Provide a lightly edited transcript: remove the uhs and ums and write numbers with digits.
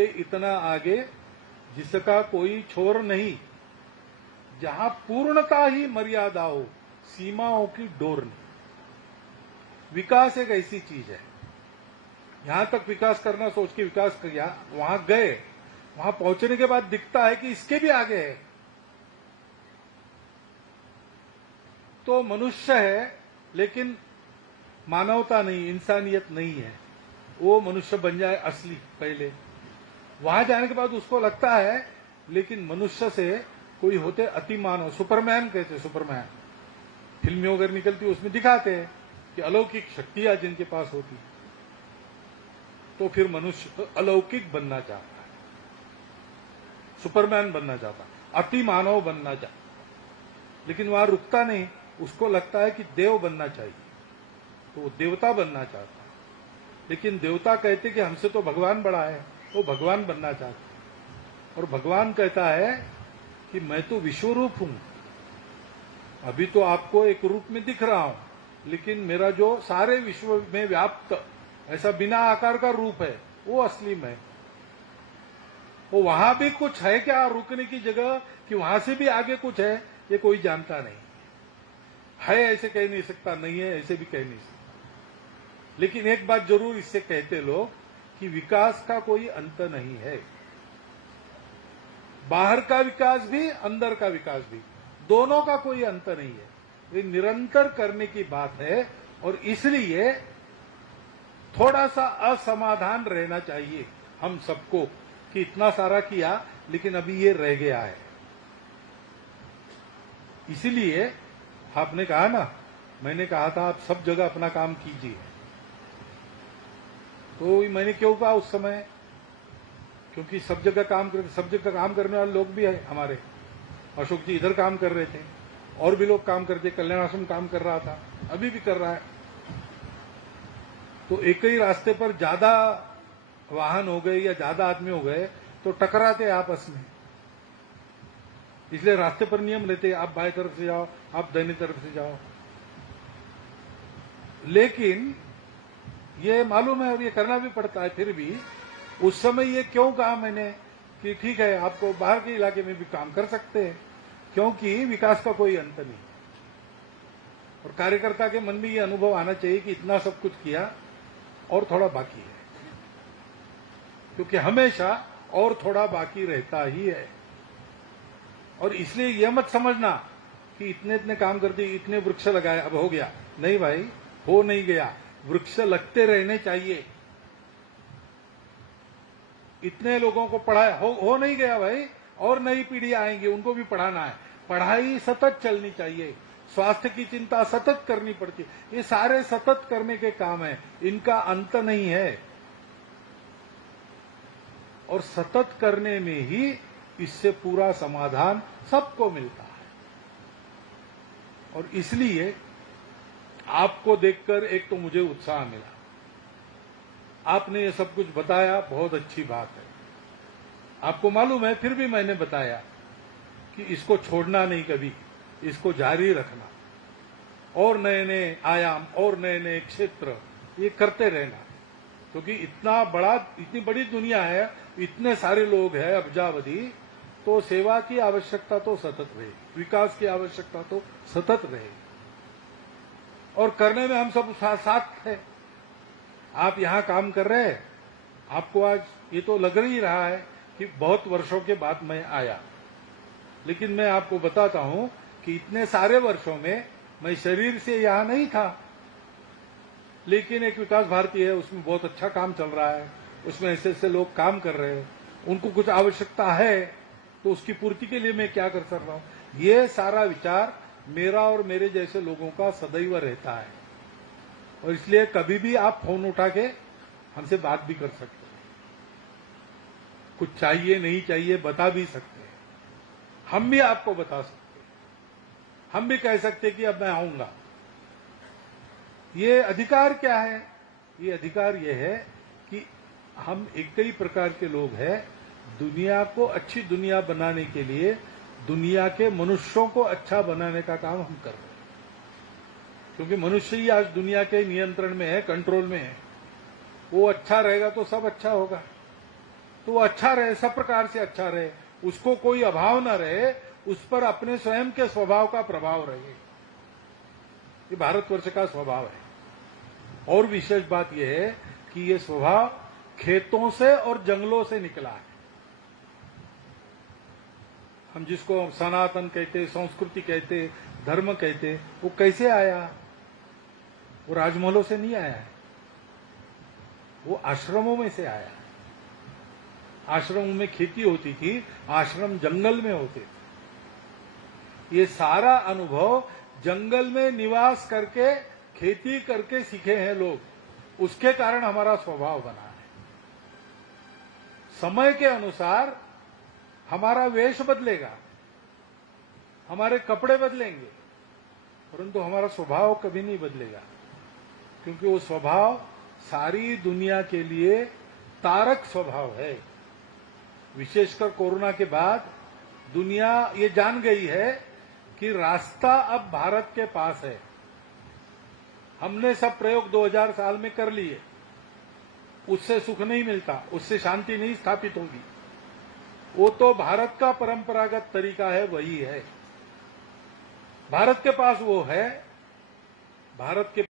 इतना आगे जिसका कोई छोर नहीं, जहां पूर्णता ही मर्यादा हो, सीमाओं की डोर नहीं। विकास एक ऐसी चीज है, यहां तक विकास करना सोच के विकास किया, वहां गए, वहां पहुंचने के बाद दिखता है कि इसके भी आगे है। तो मनुष्य है लेकिन मानवता नहीं, इंसानियत नहीं है। वो मनुष्य बन जाए असली पहले, वहां जाने के बाद उसको लगता है लेकिन मनुष्य से कोई होते अति मानव, सुपरमैन कहते, सुपरमैन फिल्में वगैरह निकलती उसमें दिखाते हैं कि अलौकिक शक्तियां जिनके पास होती, तो फिर मनुष्य अलौकिक बनना चाहता है, सुपरमैन बनना चाहता है, अति मानव बनना चाहता है। लेकिन वहां रुकता नहीं, उसको लगता है कि देव बनना चाहिए, तो वो देवता बनना चाहता है। लेकिन देवता कहते कि हमसे तो भगवान बड़ा है, वो भगवान बनना चाहता है। और भगवान कहता है कि मैं तो विश्वरूप हूं, अभी तो आपको एक रूप में दिख रहा हूं, लेकिन मेरा जो सारे विश्व में व्याप्त ऐसा बिना आकार का रूप है, वो असली मैं। वो वहां भी कुछ है क्या रुकने की जगह, कि वहां से भी आगे कुछ है, ये कोई जानता नहीं है। ऐसे कह नहीं सकता, नहीं है ऐसे भी कह नहीं सकता। लेकिन एक बात जरूर इससे कहते लोग कि विकास का कोई अंत नहीं है। बाहर का विकास भी, अंदर का विकास भी, दोनों का कोई अंत नहीं है। ये निरंतर करने की बात है। और इसलिए थोड़ा सा असमाधान रहना चाहिए हम सबको कि इतना सारा किया लेकिन अभी ये रह गया है। इसीलिए आपने कहा ना, मैंने कहा था आप सब जगह अपना काम कीजिए, तो मैंने क्यों कहा उस समय, क्योंकि सब जगह काम करने वाले लोग भी है हमारे। अशोक जी इधर काम कर रहे थे, और भी लोग काम करते, कल्याण आश्रम काम कर रहा था, अभी भी कर रहा है। तो एक ही रास्ते पर ज्यादा वाहन हो गए या ज्यादा आदमी हो गए तो टकराते आपस में। इसलिए रास्ते पर नियम लेते, आप बाएं तरफ से जाओ, आप दाहिनी तरफ से जाओ। लेकिन ये मालूम है और ये करना भी पड़ता है। फिर भी उस समय ये क्यों कहा मैंने कि ठीक है आपको बाहर के इलाके में भी काम कर सकते हैं, क्योंकि विकास का कोई अंत नहीं। और कार्यकर्ता के मन में ये अनुभव आना चाहिए कि इतना सब कुछ किया और थोड़ा बाकी है, क्योंकि हमेशा और थोड़ा बाकी रहता ही है। और इसलिए यह मत समझना कि इतने इतने काम कर दिए, इतने वृक्ष लगाए, अब हो गया। नहीं भाई, हो नहीं गया। वृक्ष लगते रहने चाहिए। इतने लोगों को पढ़ाया, हो नहीं गया भाई, और नई पीढ़ी आएंगी, उनको भी पढ़ाना है। पढ़ाई सतत चलनी चाहिए, स्वास्थ्य की चिंता सतत करनी पड़ती है। ये सारे सतत करने के काम है, इनका अंत नहीं है। और सतत करने में ही इससे पूरा समाधान सबको मिलता है। और इसलिए आपको देखकर एक तो मुझे उत्साह मिला, आपने ये सब कुछ बताया, बहुत अच्छी बात है। आपको मालूम है, फिर भी मैंने बताया कि इसको छोड़ना नहीं कभी, इसको जारी रखना, और नए नए आयाम और नए नए क्षेत्र ये करते रहना। क्योंकि इतनी बड़ी दुनिया है, इतने सारे लोग हैं अब्जावधि, तो सेवा की आवश्यकता तो सतत रहे, विकास की आवश्यकता तो सतत रहे। और करने में हम सब साथ हैं। आप यहां काम कर रहे हैं, आपको आज ये तो लग ही रहा है कि बहुत वर्षों के बाद मैं आया, लेकिन मैं आपको बताता हूं कि इतने सारे वर्षों में मैं शरीर से यहां नहीं था। लेकिन एक विकास भारती है, उसमें बहुत अच्छा काम चल रहा है, उसमें ऐसे ऐसे लोग काम कर रहे हैं, उनको कुछ आवश्यकता है, तो उसकी पूर्ति के लिए मैं क्या कर सकता हूं। ये सारा विचार मेरा और मेरे जैसे लोगों का सदैव रहता है। और इसलिए कभी भी आप फोन उठा के हमसे बात भी कर सकते हैं, कुछ चाहिए नहीं चाहिए बता भी सकते हैं, हम भी आपको बता सकते हैं, हम भी कह सकते हैं कि अब मैं आऊंगा। ये अधिकार क्या है? ये अधिकार ये है कि हम एक ही प्रकार के लोग हैं, दुनिया को अच्छी दुनिया बनाने के लिए दुनिया के मनुष्यों को अच्छा बनाने का काम हम कर रहे हैं। क्योंकि मनुष्य ही आज दुनिया के नियंत्रण में है, कंट्रोल में है। वो अच्छा रहेगा तो सब अच्छा होगा। तो वो अच्छा रहे, सब प्रकार से अच्छा रहे, उसको कोई अभाव न रहे, उस पर अपने स्वयं के स्वभाव का प्रभाव रहे। ये भारतवर्ष का स्वभाव है। और विशेष बात यह है कि ये स्वभाव खेतों से और जंगलों से निकला है। हम जिसको सनातन कहते, संस्कृति कहते, धर्म कहते, वो कैसे आया? वो राजमहलों से नहीं आया है, वो आश्रमों में से आया। आश्रमों में खेती होती थी, आश्रम जंगल में होते थे। ये सारा अनुभव जंगल में निवास करके, खेती करके सीखे हैं लोग। उसके कारण हमारा स्वभाव बना है। समय के अनुसार हमारा वेश बदलेगा, हमारे कपड़े बदलेंगे, परंतु हमारा स्वभाव कभी नहीं बदलेगा, क्योंकि वो स्वभाव सारी दुनिया के लिए तारक स्वभाव है। विशेषकर कोरोना के बाद दुनिया ये जान गई है कि रास्ता अब भारत के पास है। हमने सब प्रयोग 2000 साल में कर लिए, उससे सुख नहीं मिलता, उससे शांति नहीं स्थापित होगी। वो तो भारत का परंपरागत तरीका है, वही है। भारत के पास वो है, भारत के